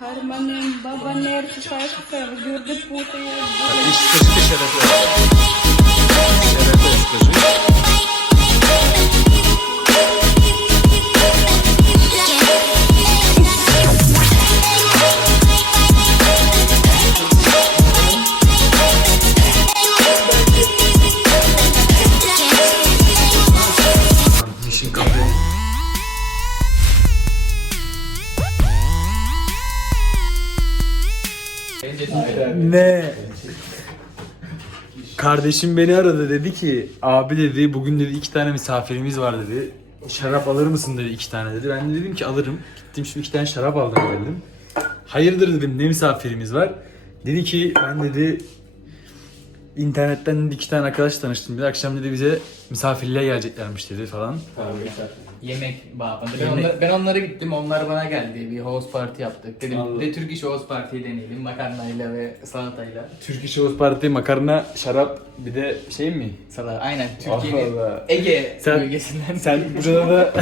Harmanım, babaannem, süper Gürgü putayı. И скажи шерефе. Шерефе скажи. Ne? Kardeşim beni aradı dedi ki abi dedi bugün dedi iki tane misafirimiz var dedi. Şarap alır mısın dedi iki tane dedi. Ben de dedim ki alırım. Gittim şimdi iki tane şarap aldım geldim. Hayırdır dedim ne misafirimiz var. Dedi ki ben dedi internetten dedi, iki tane arkadaş tanıştım. Bir akşam dedi bize misafirliğe geleceklermiş dedi falan. Yemek babında. Ben, Yemek- onlara, ben onlara gittim, onlar bana geldi. Bir house party yaptık. Dedim Allah. bir de Turkish house party'yi deneyelim. Makarnayla ve salatayla. Türk İş Oğuz Parti, makarna, şarap bir de şey mi? Salata. Aynen Türkiye'nin Allah. Ege Sen- bölgesinden. Sen burada da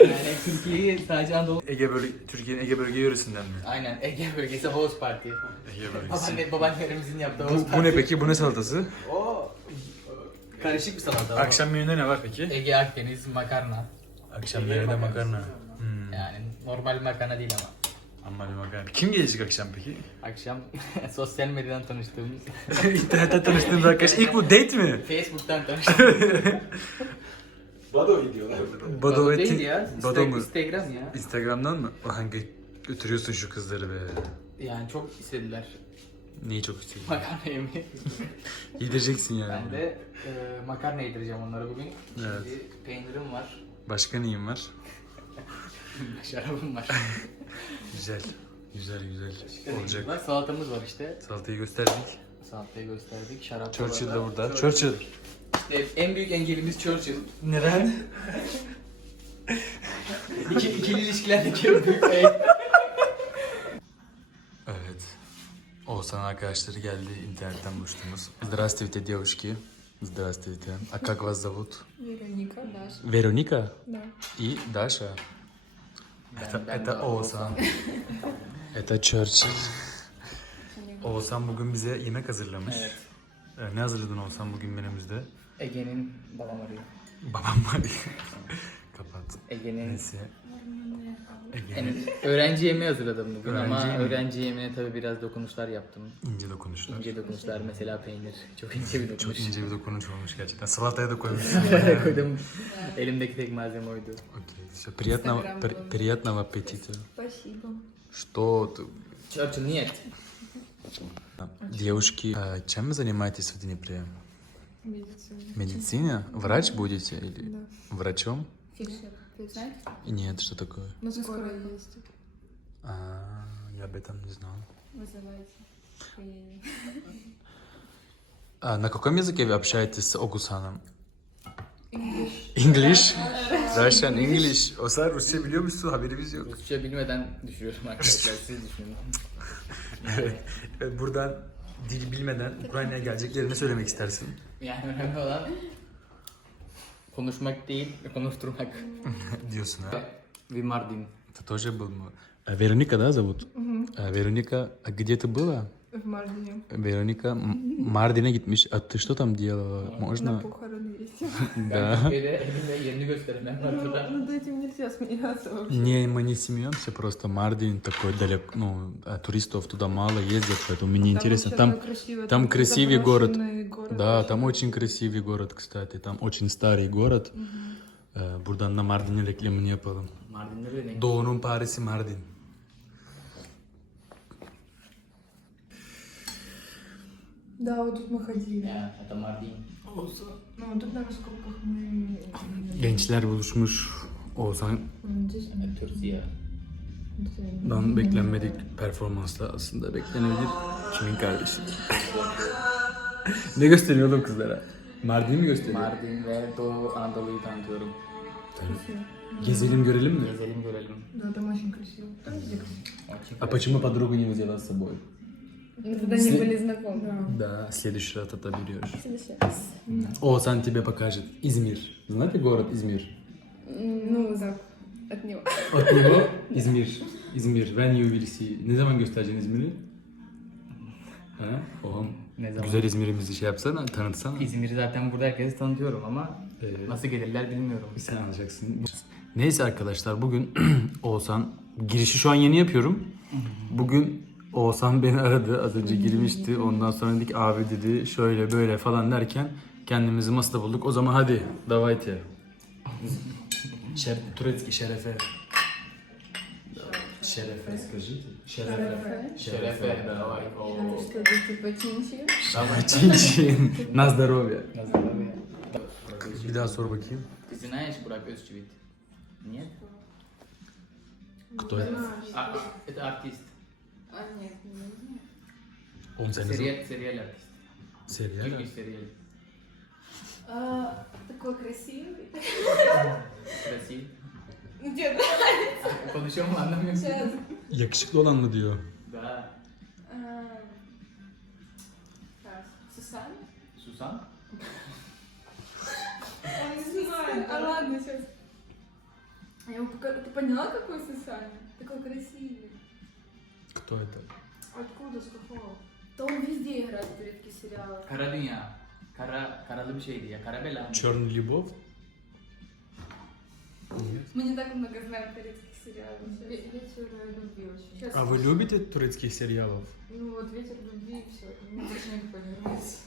yani Türkiye'yi sadece Anadolu. Ege bölge, Türkiye'nin Ege bölge yöresinden mi? Aynen Ege bölgesi house party. Ege bölgesi. Babaanne, babaannelerimizin yaptığı house Bu, party. bu ne peki? Bu ne salatası? O karışık bir salata. o. Akşam menüde ne var peki? Ege Akdeniz makarna. Akşam menüde makarna. Hmm. Yani normal makarna değil ama. Amma bir makarna. Kim gelecek akşam peki? Akşam sosyal medyadan tanıştığımız, İnternetten tanıştığımız arkadaş. İlk bu date mi? Facebook'tan tanıştığımız. Bado Bado eti- değil ya. Bado mu? Instagram ya. Instagram'dan mı? Hangi götürüyorsun şu kızları be. Yani çok istediler Neyi çok istiyorsun? makarna yemeği. Yedireceksin yani. ben de e, makarna yedireceğim onlara bugün. Şimdi Evet. peynirim var, Başka neyim var? şarabım var. Güzel. Güzel güzel. Olacak. Var, salatamız var işte. Salatayı gösterdik. Salatayı gösterdik. Şarap Churchill var. de burada. Churchill. İşte en büyük engelimiz Churchill. Neden? İki, ikili ilişkilerdeki en büyük en- Oğuzhan arkadaşları geldi internetten buluştuğumuz. Здравствуйте, девушки. Здравствуйте. А как вас зовут? Вероника, Даша. Вероника Да. и Даша. Это, ben это de Oğuzhan. это Churchill. Oğuzhan bugün bize yemek hazırlamış. Evet. Ee, Ne hazırladın Oğuzhan bugün menümüzde? Ege'nin babam arıyor. Babam var. Kapat. Ege'nin Neyse. Ege. yani öğrenci yemeği hazırladım bugün Öğrenci ama yemeği. öğrenci yemeğine tabii biraz dokunuşlar yaptım. İnce dokunuşlar. İnce dokunuşlar mesela peynir. Çok ince bir Çok dokunuş. ince bir dokunuş olmuş gerçekten. Salataya da koymuş. Koydum. Elimdeki tek malzeme oydu. Окей, все. Приятного, Инстаграм при- был. приятного аппетита. Спасибо. Что ты? Churchill niyet. Девушки, а чем вы занимаетесь в Днепре? Медицина. Медицине? Врач будете или Да. врачом? Фельдшер. Вы знаете? Нет, что такое? На скорой ездит. А, я об этом не знал. Вызывайте. И- А на каком языке вы общаетесь с Огусаном? English. English? Russian, English. O sen Rusça biliyor musun? Haberimiz yok. Rusça bilmeden düşürüyorum arkadaşlar. Siz düşünün. Evet, Buradan dil bilmeden Ukrayna'ya geleceklerine söylemek istersin. Yani önemli olan konuşmak değil, konuşturmak. Diyorsun ha. Ve Mardin. Это тоже был... м- А, Вероника, да, зовут? А, Вероника, а где ты была? В Мардине. Вероника М- gitmiş. А ты что там делала? На Можно? похороны ездил. Да. Türkiye'de elimde yerini gösterenler var burada. Над этим нельзя смеяться вообще. Не, мы не смеемся, просто Мардин такой далеко, ну, а туристов туда мало ездят, поэтому мне интересно. Там, там красивый город. да, там очень красивый город, кстати, там очень старый город. Ee, Buradan da Mardin'in reklamını yapalım. Mardin'de de ne? Doğu'nun Paris'i Mardin. Да, вот тут мы ходили. Ya, это Mardin. Ну, вот тут на раскопках мы... Gençler buluşmuş. Oğuzhan'dan М, Здесь... Evet, Türkiye. здесь- beklenmedik performansla aslında beklenebilir. Kimin kardeşi? ne gösteriyor oğlum kızlara? Mardin'i mi gösteriyor? Mardin ve Doğu Anadolu'yu tanıtıyorum. Gezelim görelim mi? Gezelim görelim. Да, там очень красиво. Там везде красиво. Очень А почему подругу не взяла с собой? Мы тогда не были знакомы. Да, следующий раз это берешь. Следующий раз. Oğuzhan тебе покажет. İzmir. Знаете город Измир? Ну, да. От него. От него İzmir. İzmir. When you will see. Ne zaman göstereceksin İzmir'i? Ha? Oğlum. Ne zaman? Güzel İzmir'imizi şey yapsana, tanıtsana. İzmir'i zaten burada herkese tanıtıyorum ama Ee, nasıl gelirler bilmiyorum. Sen alacaksın. Neyse arkadaşlar bugün Oğuzhan girişi şu an yeni yapıyorum. Bugün Oğuzhan beni aradı. Az önce girmişti. Ondan sonra dedik abi dedi şöyle böyle falan derken kendimizi masada bulduk. O zaman hadi davайте. Şer, Turecki şerefe. Şerefe скажите. Şerefe. Şerefe. Давай. Oo. Это что, ты типа чинчи? Давай чин-чин. На здоровье. Nasıl abi? Bir daha sor bakayım. Ты знаешь Burak Özçivit? Нет? Кто это? А, это артист. А, нет, не знаю. Oğlum sen ne zaman? Сериал, сериал артист. Serial. Turkish serial. А, такой красивый. Красив. Ну, тебе Konuşuyor mu anlamıyorum. Сейчас. Yakışıklı olan mı diyor? Da. А, так, Сусана? Susan. Он не знаю. А ладно, сейчас. Я ему пока... Ты поняла, какой Сусана? Такой красивый. Кто это? Откуда, с какого? Да он везде играет в турецких сериалах. Kara Dünya. Kara, karalı bir şeydi ya. Kara bela. mı? Черный любовь? Мы не так много знаем турецких сериалов. Ветер любви очень. Сейчас. А вы любите турецких сериалов? Ну вот ветер любви и все. Мне больше не нравится.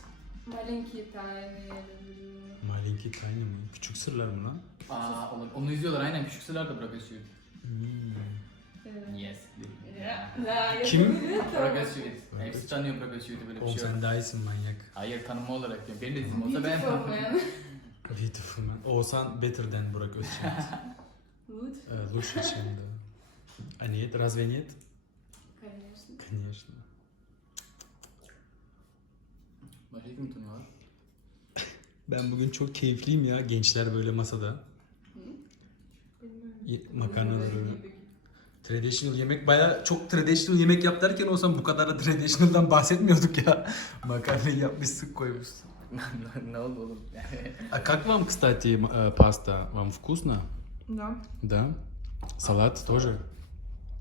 Маленькие тайны я люблю. Malinki tane mi? Küçük sırlar mı lan? Aa, onu, onu izliyorlar aynen. Küçük da. Э, Yes. Да, я Kim? говорю, Burak это. Özçivit. Hepsi tanıyor Burak Özçivit'i böyle bir Oğlum şey yok. sen daha iyisin manyak. Hayır tanıma olarak diyorum. Benim de dizim olsa ben... Beautiful man. Beautiful man. Oğuzhan better than Burak Özçivit. Лучше? Э, Лучше, чем да. А нет? Разве нет? Конечно. Конечно. Başka kim tanıyorlar? Ben bugün çok keyifliyim ya. Gençler böyle masada. Ye- makarnalar öyle. Traditional yemek baya çok traditional yemek yap derken olsam bu kadar da traditional'dan bahsetmiyorduk ya. Makarnayı yapmışsın koymuşsun. ne oldu oğlum? А как вам, кстати, м- э, паста? Вам вкусно? Да. Да? Салат тоже?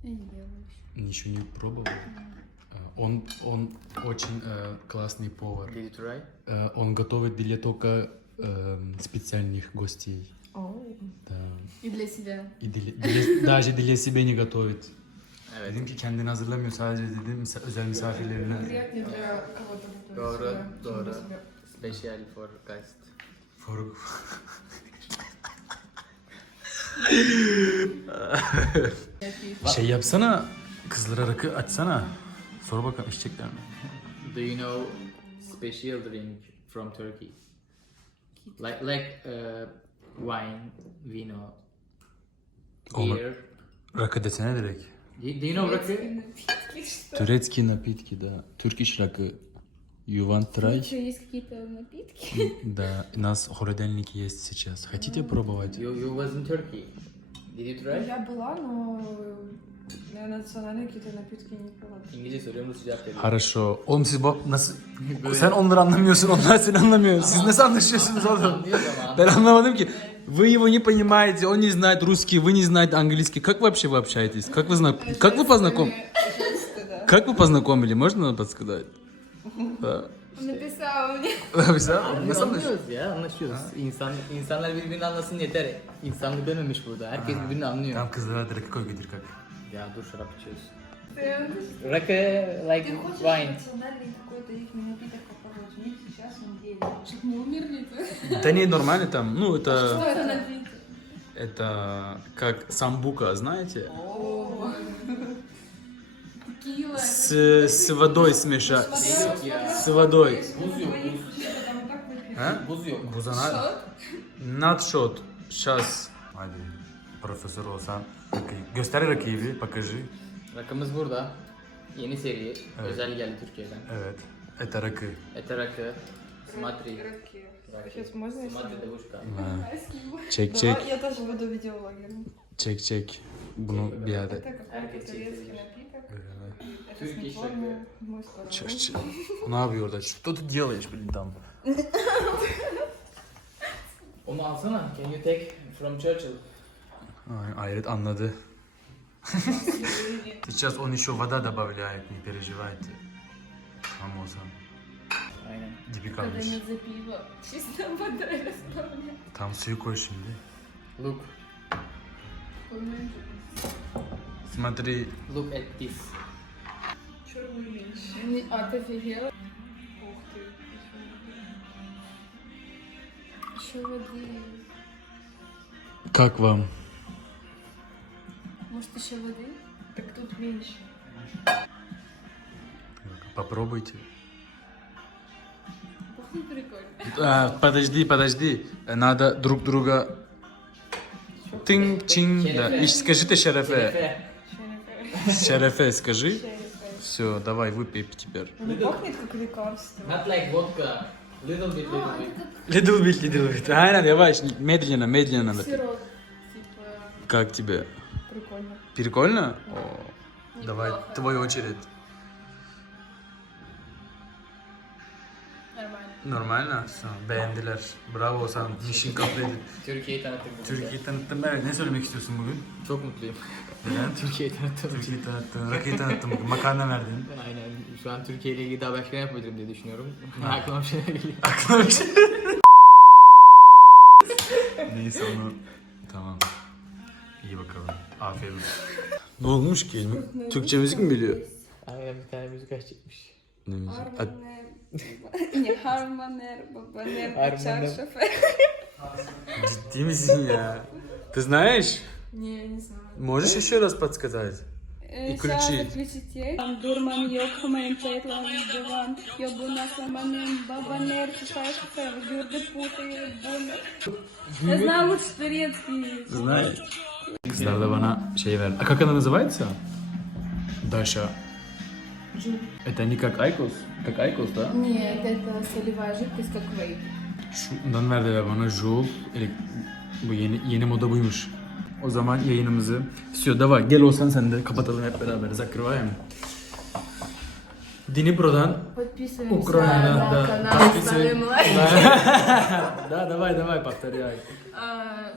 Я не делаю еще. Еще не пробовал. Э, Он, он очень э, классный повар. Did you try? Э, Он готовит для только э, специальных гостей. Да. И для себя. И для- для- даже для себя не готовит. Evet. Dedim ki kendini hazırlamıyor sadece dedim misa- özel misafirlerine. Приятнее для кого-то готовить Doğru, себя, чем doğru. для себя. Special for guest. For- şey yapsana kızlara rakı açsana. Sor bakalım içecekler mi? Do you know special drink from Turkey? Like like uh, wine, vino, Olur. beer. Rakı desene direkt. Do do you know rakı? Напитки, что? Турецкие напитки, да. Turkish rakı. You want try? Еще есть какие-то напитки? Да, у нас холодильник есть сейчас. Хотите пробовать? You you was in Turkey. Did you try? Я была, но не. İngilizce Rusça cevap. Хорошо. Oğlum siz bak nasıl... Böyle- Sen onları anlamıyorsun, onlar seni anlamıyor. Siz nasıl anlaşıyorsunuz oğlum? Anlıyor ama. Ben anlamadım ki. Вы его не понимаете, он не знает русский, вы не знаете английский. Как вообще вы общаетесь? Как вы, знак... как вы познакомились? Как вы познакомились? Можно подсказать? Да. Он написал мне. Написал? Nasıl anlaşıyorsun? Anlıyoruz ya, anlaşıyoruz. İnsan, insanlar birbirini anlasın yeter. İnsanlık dememiş burada. Herkes birbirini anlıyor. Tamam kızlara direkt koy götür kalk. Ты Rakı, like ты хочешь wine. национальный какой-то их напиток попробовать? У них сейчас неделя. Чтоб не умерли-то. Да не, нормально там. Ну, Что это... это напиток? Это как самбука, знаете? О, Текила. С, с водой смешать. С водой. А? Buz yok. Buzana. Надшот. Сейчас. Hadi. Profesör olsan. rakıyı- Göster rakıyı bir, bakıcı. Rakımız burada. Yeni seri. Evet. Özel geldi Türkiye'den. Evet. Это rakı. Ete rakı. Смотри. Ракия. Rakı. Сейчас можно я Смотри сниму? девушка. Ha. Спасибо. Çek çek. Давай, я тоже буду видеоблогером. Çek çek. Bunu bir yerde. Это какой-то Herkes турецкий çekiyor. напиток. Ee, Это Türk снотворное. Мой скоро. Çek çek. Ne yapıyor orada? Что ты делаешь, блин, там? Onu alsana. Can you take from Churchill? Ай, Айрит anladı. Сейчас он еще вода добавляет, не переживайте. Там olsam Aynen. dibi Это kalmış. не за пиво. Чисто вода расплавляет. Tam suyu koy şimdi. Look, Смотри, look at this. Не- А ты офигела? Еще воды. как вам? Может еще воды? Так тут меньше. Попробуйте. Пахнет прикольно. А, подожди, подожди. Надо друг друга... Тинг, чин, да. И скажите шерефе. Şerefe. Шерефе скажи. Все, давай, выпей теперь. Не пахнет как лекарство. Not like vodka. Little bit, little А, bit. Little bit, little bit. Aynen yavaş, медленно, медленно. сироп. Типа, Как тебе? Прикольно. Прикольно? О, давай, неплохо. твоя очередь. Нормально. Nормально. Beğendiler. Bravo sen. Mission complete. Türkiye'yi tanıttık bugün. Türkiye'yi tanıttım. Evet, ne söylemek istiyorsun bugün? Çok mutluyum. Neden? Türkiye'yi tanıttım. Türkiye'yi tanıttın, rakıyı tanıttın bugün. Makarna verdin. Aynen. Şu an Türkiye ile ilgili daha başka ne yapabilirim diye düşünüyorum. Aklıma bir şeyler geliyor. Aklıma bir şey. Neyse onu... Tamam. İyi bakalım. Afiyet olsun. Ne olmuş ki? Türkçe müzik mi biliyor? Aynen bir tane müzik açacakmış. Ne müzik? A- Арманер. Не, Харманер, Бабанер, Арманер. Бачар, Шофер. Ciddi misin ya? Ты знаешь? Не, не знаю. Можешь еще раз подсказать? Э, И ключи. ключи. Дурман, Йокхамен, Петлан, Диван, Йобуна, Саманен, Бабанер, Шофер, Шофер, Гюрде, Путы, Бунер. Я знаю лучше турецкий. Знаешь. Kızlar da bana şey verdi. А как она называется? Даша. Это не как Айкос? Как Айкос, да? Нет, это солевая жидкость, как вейп. Şundan verdiler bana Joule. Elek- Bu yeni yeni moda buymuş. O zaman yayınımızı... Все, давай gel olsan sen de kapatalım hep beraber. Закрываем. Dinipro'dan Подписываемся Украина, на да. канал, Подписывай- ставим лайк. Да, давай, давай, повторяй. А, это,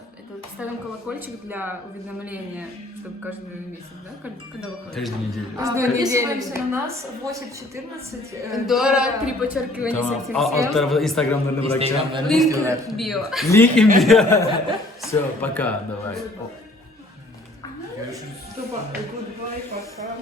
ставим колокольчик для уведомления, чтобы каждый месяц, да? Когда- Когда выходит? Каждую неделю. А, Каждую подписываемся неделю. на нас 8.14. э, Дора, три подчеркивания Tamam. Al- Alt tarafa Instagram'larını bırakacağım. Instagram'larını Link био. Link in bio. Все, пока, давай. Goodbye, пока.